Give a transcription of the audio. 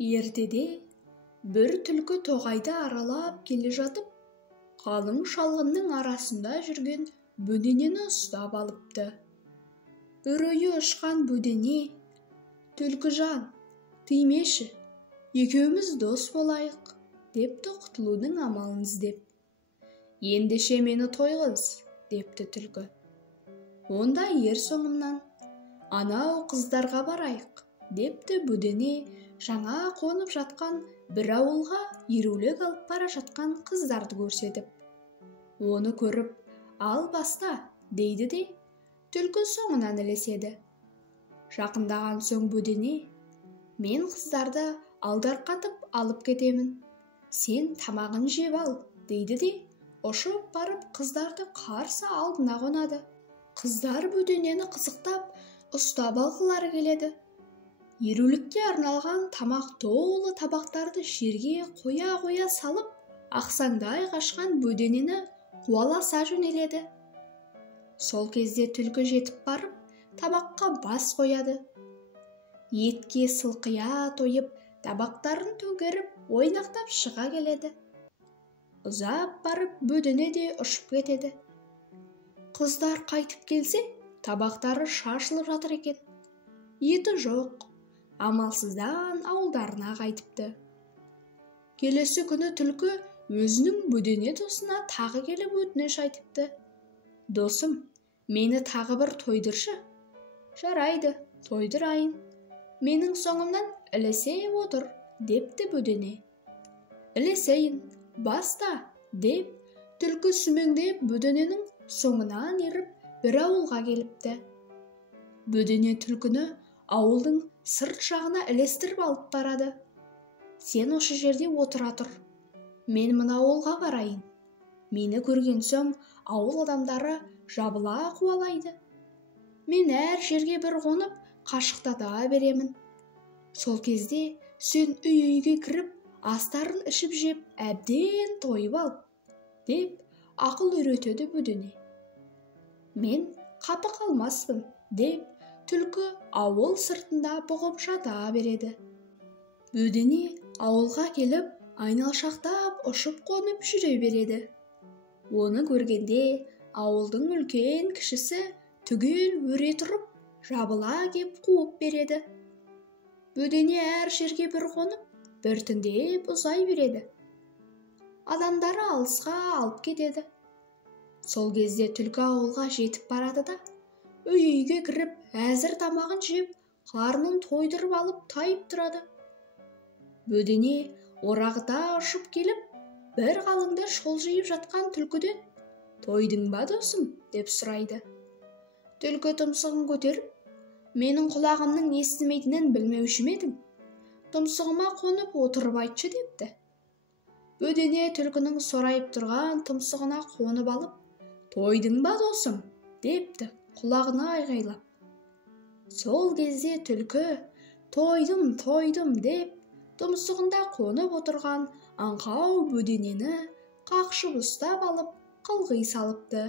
Ертеде бір түлкі тоғайды аралап келе жатып, қалың шалғынның арасында жүрген бөденені ұстап алыпты. Үрейі ұшқан бөдене: «Түлкіжан, тимеші, екеуміз дос болайық», депті құтылудың амалын іздеп. «Ендеше мені тойғыз», депті түлкі. «Онда ер соңымнан, анау қыздарға барайық», депті бөдене жаңа қонып жатқан бір ауылға ерулік алып бара жатқан қыздарды көрсетіп. Оны көріп, «Ал баста», дейді де, түлкі соңынан ілеседі. Жақындаған соң бөдене: «Мен қыздарды алдарқатып алып кетемін, сен тамағын жеп ал», дейді де, ұшып барып қыздарды қарсы алдына қонады. Қыздар бөденені қызықтап, ұстап алғылары келеді. Ерулікке арналған тамақ толы табақтарды жерге қоя салып, ақсаңдай қашқан бөденені қуаласа жөнеледі. Сол кезде түлкі жетіп барып, табаққа бас қояды. Етке сылқия тойып, табақтарын төгеріп, ойнақтап шыға келеді. Ұзап барып, бөдене де ұшып кетеді. Қыздар қайтып келсе, табақтары шашылып жатыр екен. Еті жоқ. Амалсыздан ауылдарына қайтыпты. Келесі күні түлкі өзінің бөдене досына тағы келіп өтініш айтыпты. «Досым, мені тағы бір тойдыршы». «Жарайды, тойдырайын. Менің соңымнан ілесе отыр», депті бөдене. «Ілесейін, баста», деп, түлкі сүмеңдеп бөдененің соңынан еріп бір ауылға келіпті. Бөдене түлкіні ауылдың сырт жағына ілестіріп алып барады. «Сен осы жерде отыра тұр, мен мына ауылға барайын. Мені көрген соң ауыл адамдары жабыла қуалайды. Мен әр жерге бір қонып, қашықтата беремін. Сол кезде сен үй-үйге кіріп, астарын ішіп жеп, әбден тойып ал», деп ақыл үйретеді бөдене. «Мен қапы қалмаспын», деп, түлкі ауыл сыртында бұғып жата береді. Бөдене ауылға келіп, айналшақтап ұшып қонып жүре береді. Оны көргенде ауылдың үлкен кішісі түгел өре тұрып, жабыла кеп қуып береді. Бөдене әр жерге бір қонып, біртіндеп ұзай береді. Адамдары алысқа алып кетеді. Сол кезде түлкі ауылға жетіп барады да, үй-үйге кіріп, әзір тамағын жеп, қарнын тойдырып алып тайып тұрады. Бөдене орағыта ұшып келіп, бір қалыңды шолжиып жатқан түлкіден: «Тойдың ба, досым?» деп сұрайды. Түлкі тұмсығын көтеріп: «Менің құлағымның естімейтінін білмеуші ме едің? Тұмсығыма қонып отырып айтшы», депті. Бөдене түлкінің сорайып тұрған тұмсығына қонып алып: «Тойдың ба, досым?» депті, құлағына айғайлап. Сол кезде түлкі «Тойдым», деп, тұмсығында қонып отырған аңқау бөденені қақшып ұстап алып, қылғи салыпты.